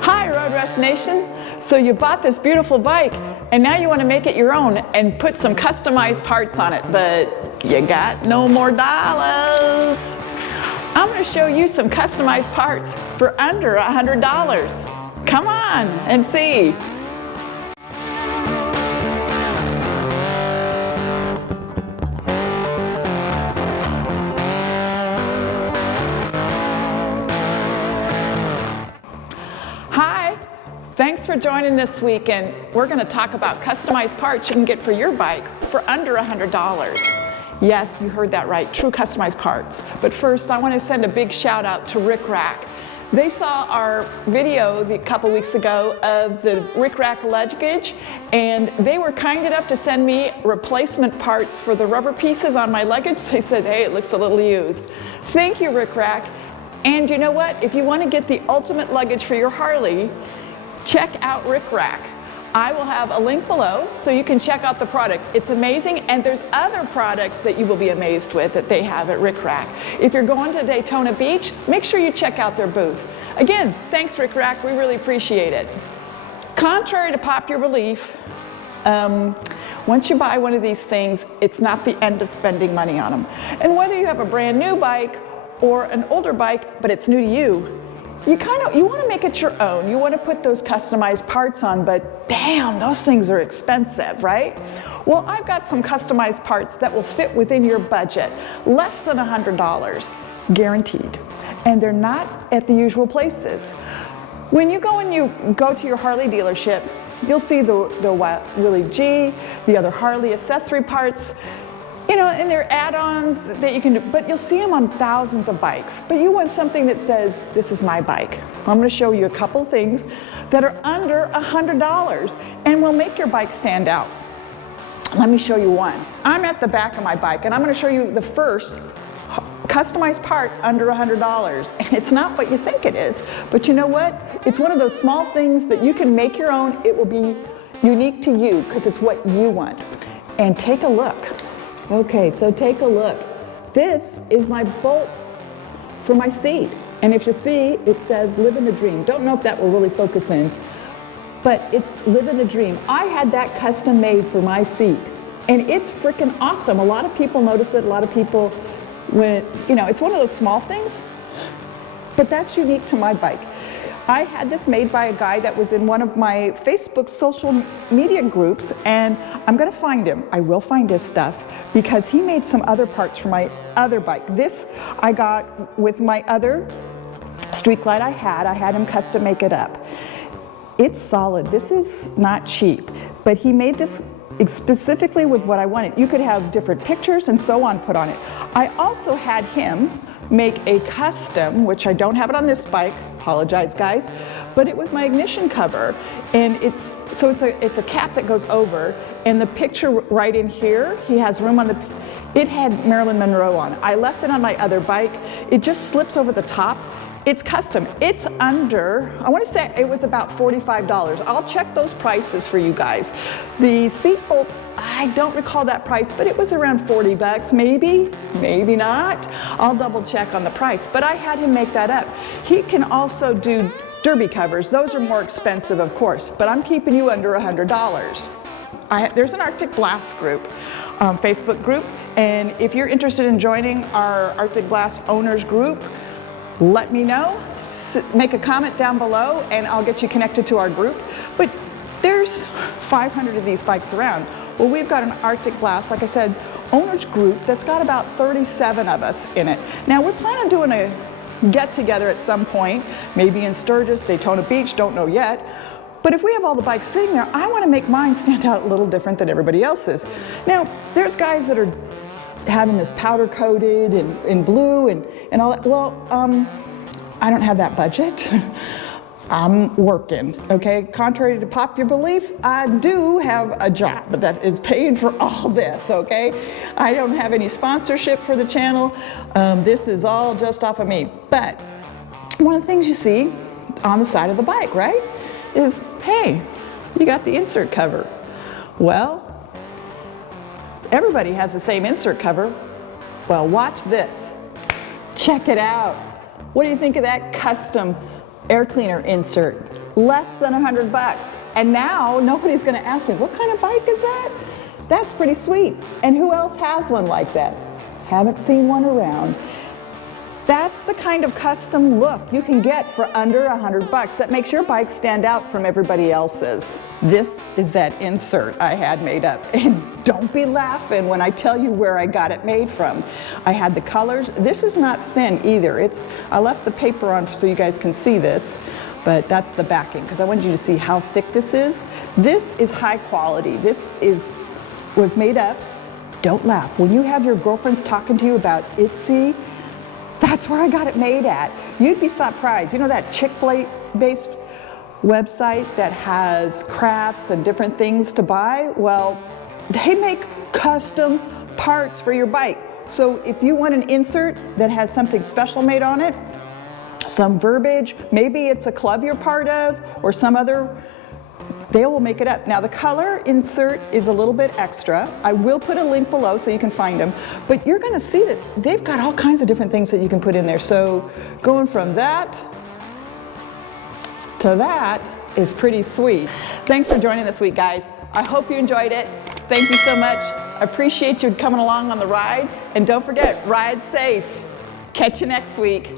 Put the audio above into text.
Hi Road Rush Nation. So you bought this beautiful bike and now you want to make it your own and put some customized parts on it, but you got no more dollars. I'm going to show you some customized parts for under $100. Come on and see. Thanks for joining this week, and we're going to talk about customized parts you can get for your bike for under $100. Yes, you heard that right, true customized parts. But first, I want to send a big shout out to RICKRAK. They saw our video a couple weeks ago of the RICKRAK luggage, and they were kind enough to send me replacement parts for the rubber pieces on my luggage. They said, hey, it looks a little used. Thank you, RICKRAK. And you know what? If you want to get the ultimate luggage for your Harley, check out RICKRAK. I will have a link below so you can check out the product. It's amazing, and there's other products that you will be amazed with that they have at RICKRAK. If you're going to Daytona Beach, make sure you check out their booth. Again, thanks RICKRAK, we really appreciate it. Contrary to popular belief, once you buy one of these things, it's not the end of spending money on them. And whether you have a brand new bike or an older bike, but it's new to you, you want to make it your own. You want to put those customized parts on, but damn, those things are expensive, right? Well, I've got some customized parts that will fit within your budget, less than $100, guaranteed. And they're not at the usual places. When you go to your Harley dealership, you'll see the Willie G, the other Harley accessory parts, you know, and they're add-ons that you can do, but you'll see them on thousands of bikes. But you want something that says, this is my bike. I'm gonna show you a couple things that are under $100 and will make your bike stand out. Let me show you one. I'm at the back of my bike and I'm gonna show you the first customized part under $100. And it's not what you think it is, but you know what? It's one of those small things that you can make your own. It will be unique to you because it's what you want. And take a look. Okay, so take a look. This is my bolt for my seat. And if you see, it says live in the dream. Don't know if that will really focus in, but it's live in the dream. I had that custom made for my seat. And it's freaking awesome. A lot of people notice it. A lot of people, it's one of those small things, but that's unique to my bike. I had this made by a guy that was in one of my Facebook social media groups, and I'm gonna find him. I will find his stuff because he made some other parts for my other bike. This I got with my other Street Glide I had him custom make it up. It's solid. This is not cheap, but he made this specifically with what I wanted. You could have different pictures and so on put on it. I also had him make a custom, which I don't have it on this bike, apologize guys, but it was my ignition cover, and it's a cap that goes over, and the picture right in here, he has room on it had Marilyn Monroe on it. I left it on my other bike. It just slips over the top. It's custom. It's under, I want to say it was about $45. I'll check those prices for you guys. The seat bolt, I don't recall that price, but it was around 40 bucks, maybe not. I'll double check on the price, but I had him make that up. He can also do derby covers. Those are more expensive, of course, but I'm keeping you under $100. There's an Arctic Blast group, Facebook group, and if you're interested in joining our Arctic Blast owners group, let me know, make a comment down below, and I'll get you connected to our group. But there's 500 of these bikes around. Well, we've got an Arctic Blast, like I said, owners group that's got about 37 of us in it. Now, we're planning on doing a get-together at some point, maybe in Sturgis, Daytona Beach, don't know yet. But if we have all the bikes sitting there, I want to make mine stand out a little different than everybody else's. Now, there's guys that are having this powder coated and in blue and all that. Well, I don't have that budget. I'm working, okay? Contrary to popular belief, I do have a job that is paying for all this, okay? I don't have any sponsorship for the channel. This is all just off of me. But one of the things you see on the side of the bike, right, is, hey, you got the insert cover. Well, everybody has the same insert cover. Well, watch this. Check it out. What do you think of that custom air cleaner insert, less than $100. And now nobody's gonna ask me, what kind of bike is that? That's pretty sweet. And who else has one like that? Haven't seen one around. That's the kind of custom look you can get for under $100 that makes your bike stand out from everybody else's. This is that insert I had made up. And don't be laughing when I tell you where I got it made from. I had the colors. This is not thin either. I left the paper on so you guys can see this, but that's the backing because I wanted you to see how thick this is. This is high quality. This was made up. Don't laugh. When you have your girlfriends talking to you about Etsy, that's where I got it made at. You'd be surprised. You know that chick-based website that has crafts and different things to buy? Well, they make custom parts for your bike. So if you want an insert that has something special made on it, some verbiage, maybe it's a club you're part of or some other, they will make it up. Now the color insert is a little bit extra. I will put a link below so you can find them, but you're gonna see that they've got all kinds of different things that you can put in there. So going from that to that is pretty sweet. Thanks for joining this week, guys. I hope you enjoyed it. Thank you so much. I appreciate you coming along on the ride. And don't forget, ride safe. Catch you next week.